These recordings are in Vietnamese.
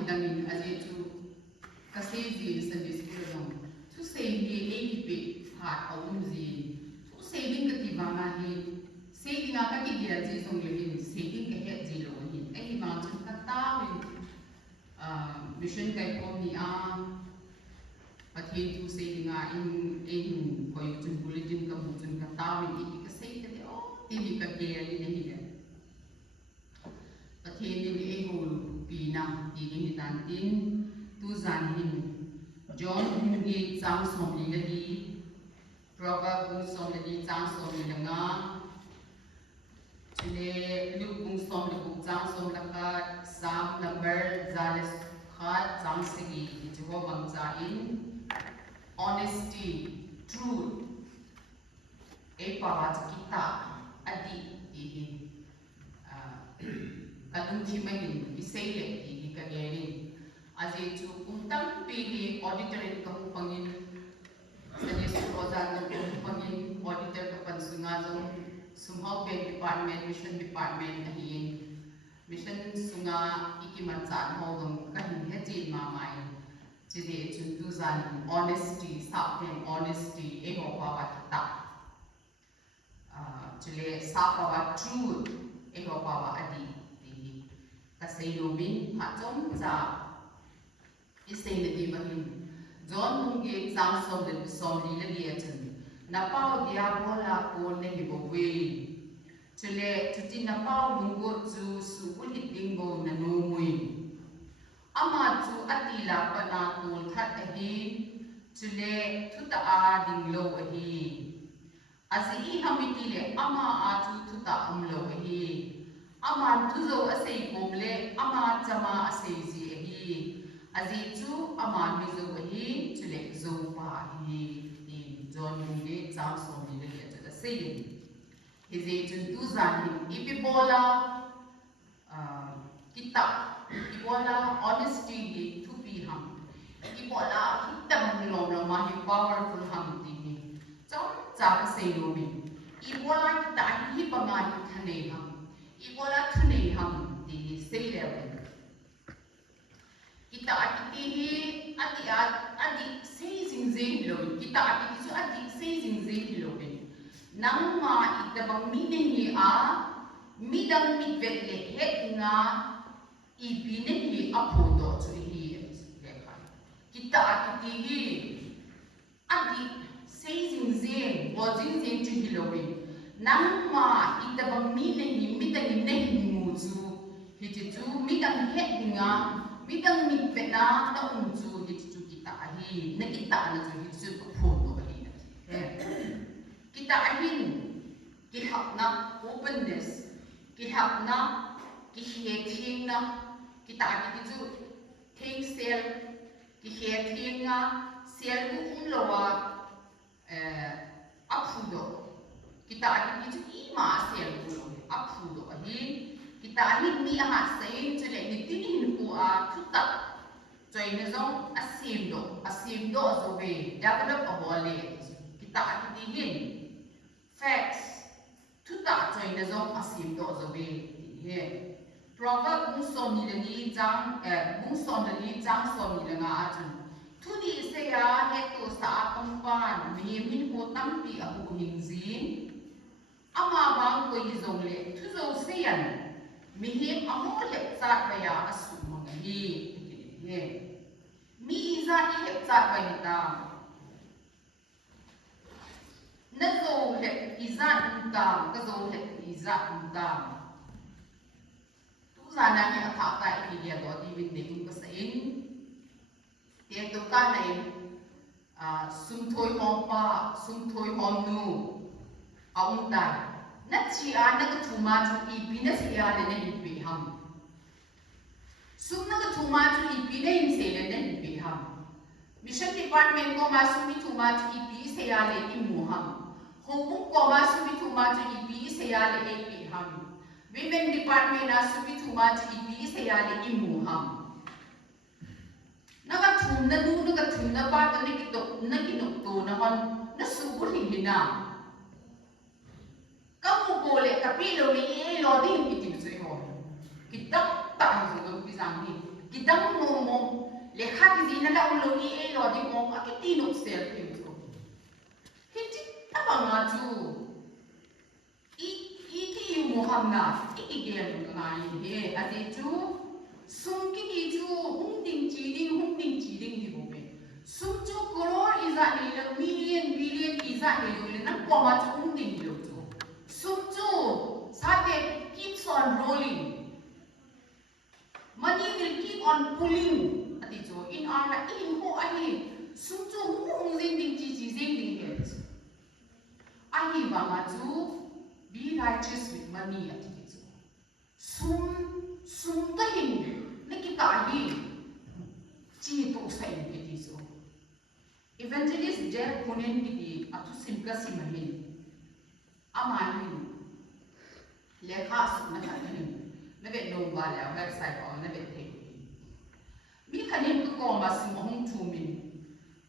hidangin aje chu kasi ji Sunday school dong chu saving e pe ha aum ji chu saving ka ti ba ma hi saving ka ki dia ji song le hin saving ka he ji lo hin e hi ma chu ka ta win mission kai kom ni a pathin tu saving a in koi chun bulletin ka bu chun ka ta win i ka sei ka de o ti mi ka ke ni ni de pathin ni e ho pi na ti ni tan tin tu zan hin John Hungi Chang Som Li Ladi Proverb Bung Som Ladi Chang Som Li Langa Chile Luke Bung Som Ladi Chang Som Laka Sam Number Zales Khat Chang Sigi Jiwo Bang Cha in Honesty Truth E Pawa Kita Adi Ihi Kalung Thimahin Isay Le Ihi Kagerin Aje chu kumtam pili auditor in kamu pangin Sunday school ozan kamu pangin auditor ka pansunga jong sumhaw pe department mission department ahin mission sunga ikiman chan ho gam kahin hejin mamai chide chu tu zan honesty sapem honesty e ho pawa kita chile sapawa truth e ho pawa adi ti kasay lumin ha chom cha isay na di bahin John Hungi Chang Som Li Ladi Atan Napao Diabola po na hibawi Chile tuti napao lunggot zu suul hitingbo na numuy Ama zu atila pa na tulkat ahi Chile tutaa dinglo ahi Asi ihamitile ama atu tuta umlo ahi Ama tuzo asay kumle ama chama asay zi ahi Azi chu aman mi zo wahi chule zo pa hi in John Hungi Chang Som Li Ladi Atan say hizi chun tu zan hin ipibola kita ibola honesty hi tu pi ham ibola hitam lom lom ma hi powerful ham ti hi chom cha ka say lo mi ibola kita hi panga hi thane ham ibola thane ham ti hi say le kita ati adi sei jing jing lo kita ati su adi sei jing jing lo ben nang ma ita bang mi ni a mi dang mi vet le het nga I bi ne hi apo do chu hi kita ati adi sei jing jing bo jing jing chu hi lo ben nang ma ita bang mi dang ne hi mu chu hi chu mi dang het nga Bidang mi pena na unju hitu kita ahin na kita na ju hitu ko photo ahin kita ahin kihap na openness kihap na kihething na kita ahin ju thing sel kihething na sel ku umlowa aphudo kita ahin ju ima sel ku aphudo ahin kita ahin mi aha sai chule ni tinin ku a thuta choi na zong asim do zo be develop a wole kita ahin facts thuta choi na zong asim do zo be he proverb bung son ni ni jang son ni nga a chun thu di se ya he to sa pampan mi min ko tam pi a hu ning zin ama bang ko yi zong le thu zo se yan Mihim amo lepsat baya asu mangahi mi iza I lepsat bayita nazo lep iza untam kazo lep iza untam tu zana ni athata I dia go di winding ko sain tiang to ka nai sum thoi hom nu aung tai Nachi anak cuma tu ibina siya le ne ibiham. Sumna cuma tu ibina in sele ne ibiham. Mission department ko masumi cuma tu ibi siya le imuham. Hukuk ko masumi cuma tu ibi siya le ibiham. Women department masumi cuma tu ibi siya le imuham. Nagatum na ba na kitok na kinukto na kon nasubul hina. Kamu boleh tapi lo ni lo di kita sehol kita tak harus itu pisang ni kitang mo le khati di na la ulo ni e lo di mo akiti no sel pinto hiti apa nga ju iki mo hamna iki gen ngai he ati ju sum ki di ju hung ding chi ding di bo me sum ju crore is a million billion is a le na ko ma ju hung ding lo ju sum ju sate keeps on rolling. Money will keep on pulling. Ati jo in our in ho ahi sum jo hung ding ji ding het. Ahi banga jo be righteous with money ati jo. Sum to hin ne kita ahi chi to sai ati jo. Evangelist Jack Kunen kiti atu simka simahin. Amahin lekha sum na kanin. Nabe no ba la website on nabe te mi khanin ko ma sim hong thu min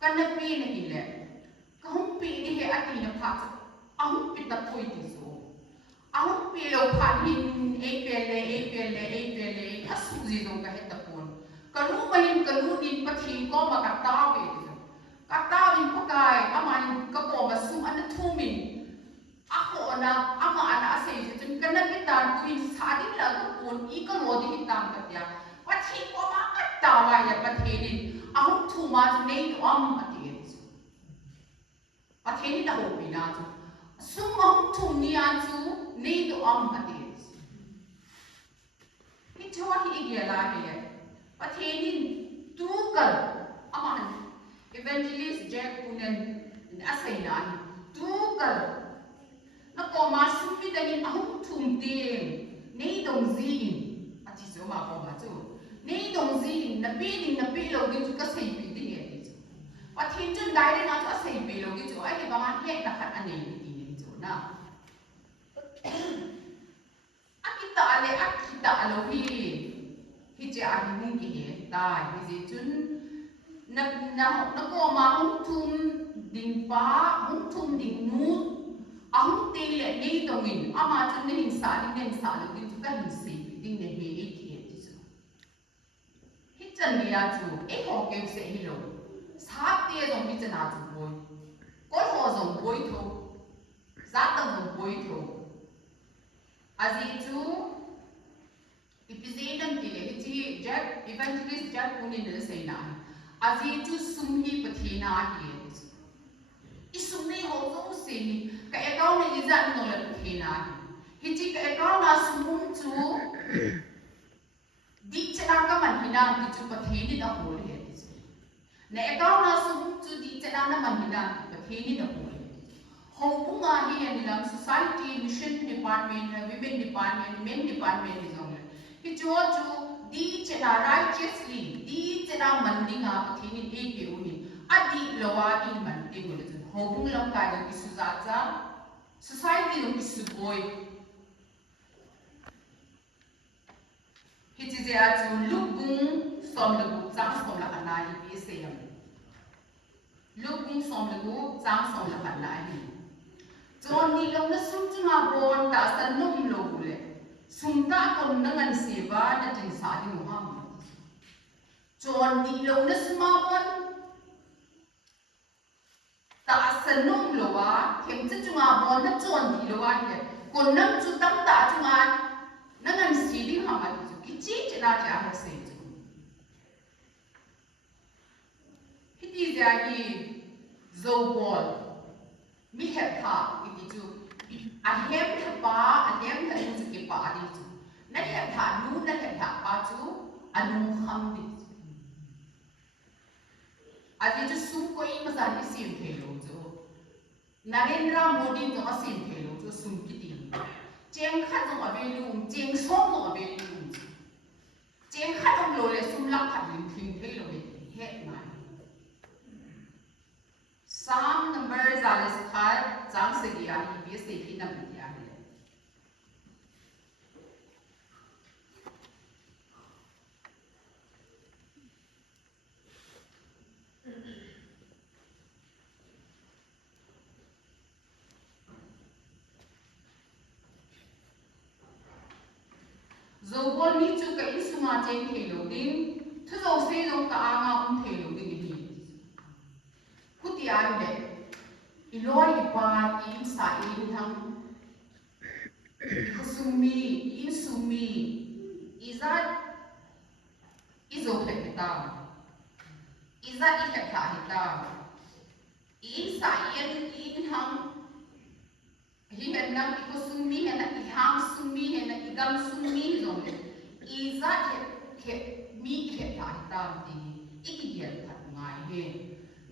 kan na pe na hi le ka hong pe ni he ati na pha ahong pi ta poi ti so ahong pe lo pha hin e pe le asu ji dong ka he ta pon ka lu ma hin ka lu din pa thi ko ma ka ta ve ka ta in pa kai aman ka ko ma sum an thu min ako na ama ana asay jun kana bitan tuin sadin lagu pun ika lodi hitam katya pathi ko ma katawa ya pathenin ahum thuma ju nei am atin pathenin da ho bina ju sum ahum thum ni an ju nei do am atin hi chawa hi igya la he pathenin tu kal aman evangelist Jack Kunen asay na tu kal na ko ma sumpi dangin ahum thum ting nei dong zin ati so ma ko ma chu nei dong zin na pi lo gi chu ka sei pi ding e chu pathin chun dai le na chu sei pi lo gi chu ai ba ma he na khat anei ni ni chu na akita lo hi che a hi mung ki he dai hi ji chun na ko ma hum thum ding pa hum thum ding mu ahum ting le nei dongin ama chun ne hin sa lo din chu ka hin si ding ne he e ki ti chu hi chan ya chu e ho ke se hi lo sa te dong bi chan a chu boy ko ho zong boy tho za tang zong boy tho azi chu episode ti le hi Jack evangelist Jack Kunen ne sei na azi chu sum hi pathina hi isum nei ho zo se ni ka ekau ne izan no le thina hi chi ka ekau na sum chu di chana ka man hina ti chu pathini da ho le ne ekau na sum chu di chana na man hina ti pathini da ho le ho bunga hi ani lam society mission department women department men department ni jong le hi chu di chana righteously di chana man dinga pathini e ke uni adi lowa in man ti mo le hobung lam ka dong isu za society dong isu boy hi chi ja chu lubung som le bu chang som la kana hi pi se yam lubung som le bu chang som la kana hi chon ni long na sum chu ma bon ta san num lo bu le sum ta kon na ngan se ba na tin sa di mo ham chon ni long na sum ma bon ta sanum lowa kem chu chunga bon na chon di lowa he kon nam chu tam ta chunga nangan si ding ha ma chu ki chi chena ja ha se chu hiti ja gi zo bol mi het tha ki chu a hem tha pa a dem tha chu ki pa di chu na het tha nu na het tha pa chu anu ham di adi chu sum ko i ma sa ni sim the lo chu Narendra Modi to asim the lo chu sum ki ti cheng khat jong a ve lu cheng som jong a ve lu cheng khat jong lo le sum lak khat lim thing the lo he mai Psalm number zalis khat jang se gi a hi bi se ki nam ya hi Zobol ni chu ka in sunga chen the lo ding se long ka anga thelo de ni kuti an de iloi pa in sa in hang kusumi in sumi izat izo hekta izat hekta hekta in sa in hang hi hen nang kusumi hen na ihang sumi hen na igam sumi zong izat he mi hekta hekta ti ikidian phat ngai he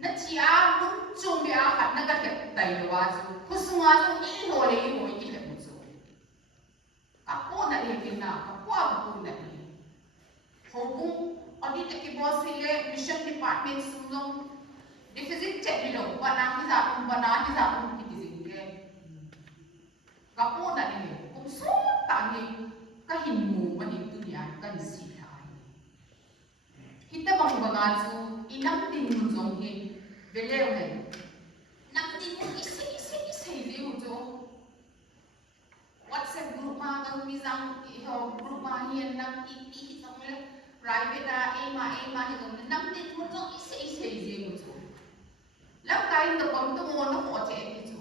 na chia mun chung be a khat na ka hek tai lo wa chu kusunga chu i ho le i ho i hek mu chu ka po na le ke na ka po pu na ni ho bu audit ke boss le mission department su no deficit check ni lo ba na ki za pu ki ti jing ke ka po na ni kum so ta ni ka hin mu ma ni tu ya kan si tha hita bang ba ga chu inam tin mun zong hi veleu he nam tin mun ise liu jo WhatsApp group ma gang mi zang ho group ma hian nam i zong le private a ema hi zong nam tin mun zong ise liu jo lam kai no pom to mo no ho che ki jo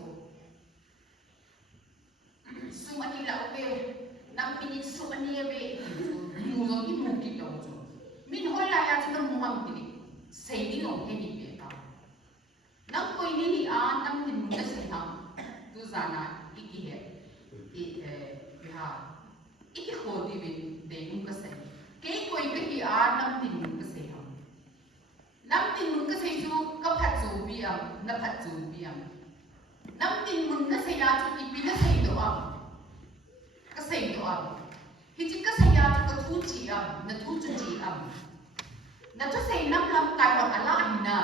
sum ani la ve nam min sum ani ve mu zong i mu ki to jo min hoi la ya chu mu ham ti sei ni no he ni be ta nang koi ni ni a nam tin mu na sei ham tu zana iki he ha iki ho di be de mu ka sei ke koi ke hi a nam tin mu ka sei ham nam tin mu ka sei chu ka phat chu bi am na phat chu bi am nam tin mu na sei ya chu i pi na sei do am ka sei do am hi chi ka sei ya chu ka thu chi am na thu chu chi am na tu sei nam lam kai hon ala na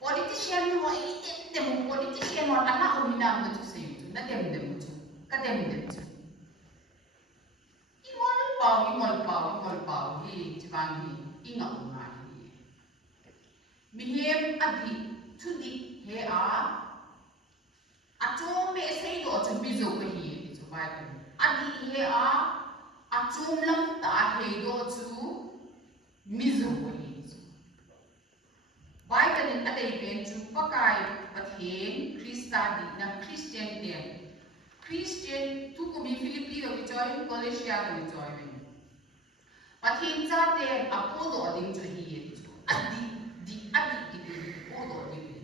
politician ho i tem politician ho ala ho na na tu sei tu na dem tu ka dem tu i mol pau hi chibang hi i ngau nga hi mi hem abi tu di he a chom me sei do chu bi zo ka hi chu bai abi he a chom lam ta he do chu mizo hi bai kan in adai ben chu pakai pathen krista di na christian ten christian tu ko mi philippi ro join malaysia ro join pathen cha ten apodo ding chu hi chu adi ki apodo ding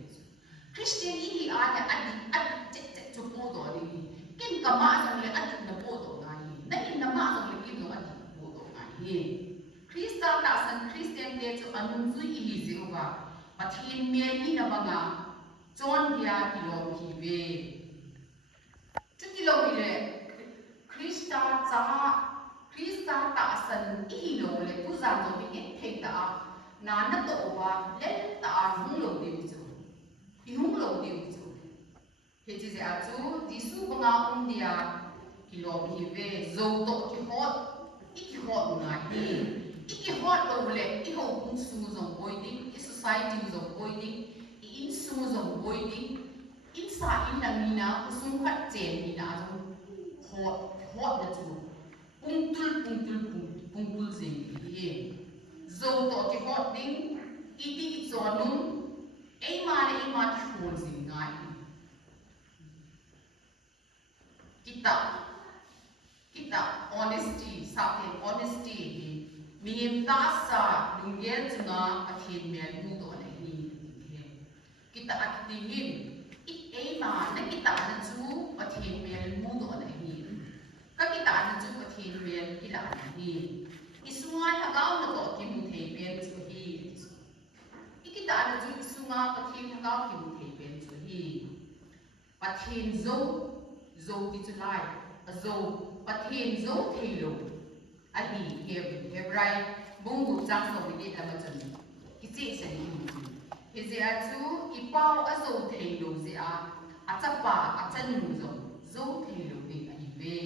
christian hi a ya adi chu podo ding kin kama sang le adi na podo ngai na in na ma sang le kin no adi podo ngai Krista ta san Christian de chu anung zui hi zeuwa pathin mel ni na banga chon dia kilo hi ve chu kilo hi le Krista ta san hi lo le tu za no hi thei ta na na to wa le ta hung lo di chu hi hung lo di chu he ji a chu di su banga dia kilo hi ve zo to ki hot ngai hi iki hot lo le I ho kung su zong boi ding I society zong boi ding I in su zong boi ding in sa in na mina kusung khat chen mina zong hot na chu pung tul zing hi zo to ki hot ding I di I zo nung ai ma ki hol zing ngai kita honesty honesty mi ta sa lungel chunga pathin mel mu do na ni kita akitingin I ma na kita na chu pathin mel mu do na ni ka kita na chu pathin mel ila na ni isunga na gaw na ko ki mu thei mel chu hi kita na chu isunga pathin na gaw ki mu thei mel chu hi pathin zo ti chu lai zo pathin zo thei lo ahi hebrai bungu chang so ni ta ma chun ki che se ni he ze a chu I pau a zo thei lo ze a chapa a chan mu zo thei lo ni ani ve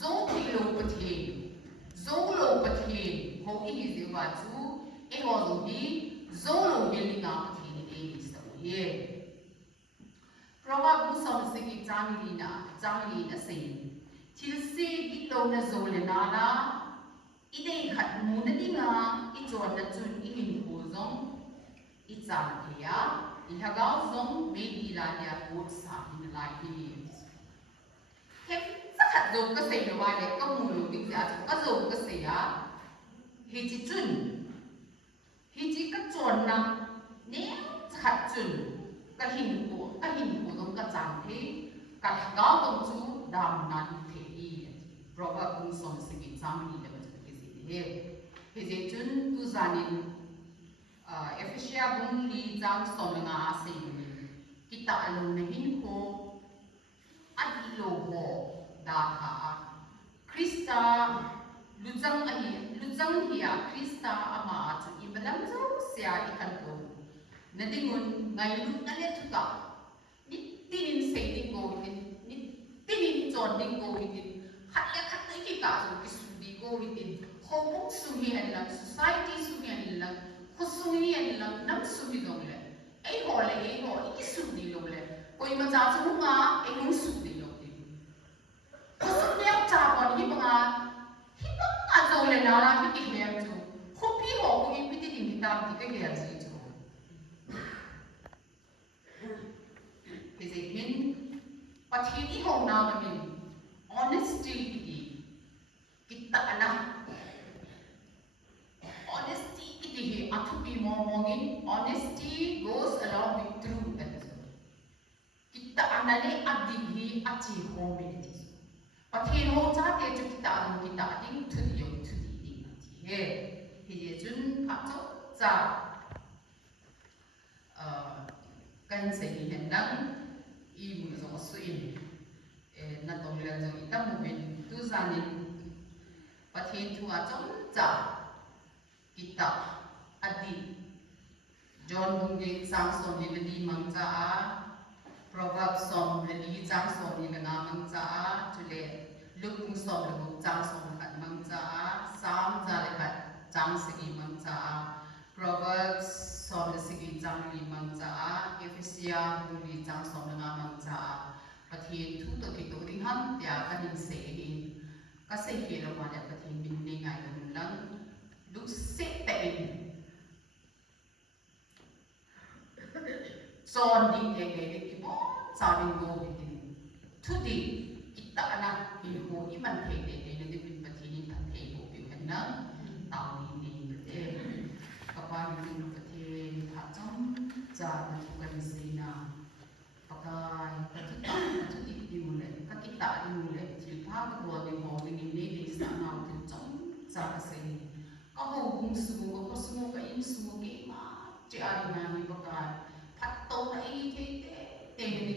zo thei lo pathin zo lo pathin ho I ze wa chu e ho zo hi zo lo ni nga pathin ni sa ye Proverbs bu som se ki chang li na sei Til se ki lo na zo le na idei khat mu na dinga I chon na chun I hin ko zong I chang thea I hagao zong me di la ya ko sa hin lai hi Hep sa khat zong ka sei lo wa le ka mu lo ding ja ka zong ka sei ya hi chi chun hi chi ka chon na ne khat chun ka hin ko zong ka chang the ka hagao zong chu dam nan the hi proverb kung som sige chang ni le ba ke si he he je chun tu zanin Ephesia bung li jang som nga sei ni kita alung na hin ko adi lo ho da ha Krista lujang hiya Krista ama chu ibalam zo sia ikan to nadingun ngayon na le tuka ni tinin sei ding go ni tinin chon ding go hitin khatya khat ki ka so kisudi go hitin hong su hi an lang society su hi an lang khusung hi an lang nam su hi dong le ai ho le ai ho ikisudi lo le koi ma cha chu nga ai hong su di lo ti khusung ne cha kon hi mga hi bang a zo le na la hi ki he chu khopi ho ko hi piti din ta ti ke ge ji chu Is hin pathini ho na min honesty iti kita na honesty iti hi athupi momongin honesty goes along with truth kita anale adi hi achi ho min pathin ho cha te chu kita an kita ding thudi yong thudi ding ati he hi je chun pha cho cha kan se hi hen nang I mu zo suin na tong le zo ita mu bin tu zanin pathin thu a chom cha kita adi John bung ge sang som ni di mang cha a Proverbs som ni chang som ni nga mang cha a chule Luke bung som le bung chang som khat mang cha a Psalm za le khat chang sigi mang cha a Proverbs som le sigi chang li mang cha a Ephesia bung li chang som nga mang cha a pathin thu to ki to ring ham tia ka ning se hin ka se ki lo ma le pathin min ni ngai dum lang lu se te in son ding ke ki bo sa ding go ki thu di kita na in ho I man the de ne de bin pathin in an the ho pi kan na tao ni ni de ka pa ni pathin pha chom cha na kan se na pakai ka thu di mu le ka kita di mu le thil pha ka bo di ho ding ni de sa na tu chom cha ka se ka ho bung su ko su ka in su ke ma che a na ni pakai phat to na I the te ni